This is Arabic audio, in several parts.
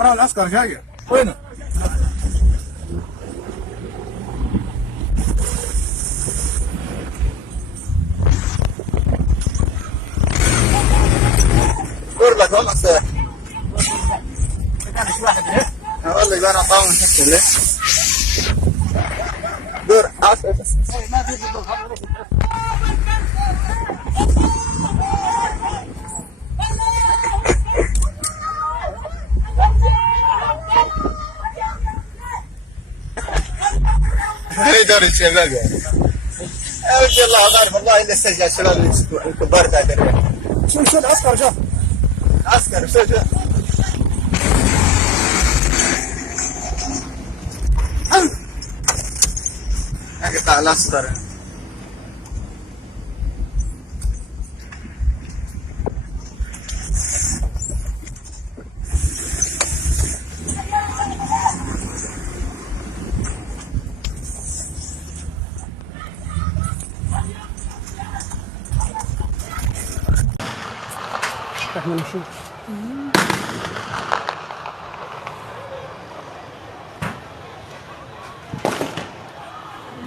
أرى العسكر جاي وينه؟ دور لك والله صح. كان في واحد هنا. والله أنا قام ليه؟ دور عسكر. ما في دور. هاي دور الشباب يعني. أرجو الله عارف والله إلا استرجع الشباب الكبار ذا. شو العسكر جا. عسكر شو جا. أقطع العسكر. احنا نمشي.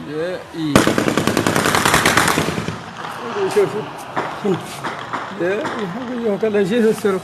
يا اي شوف يا هذا يوم كان جيت السرو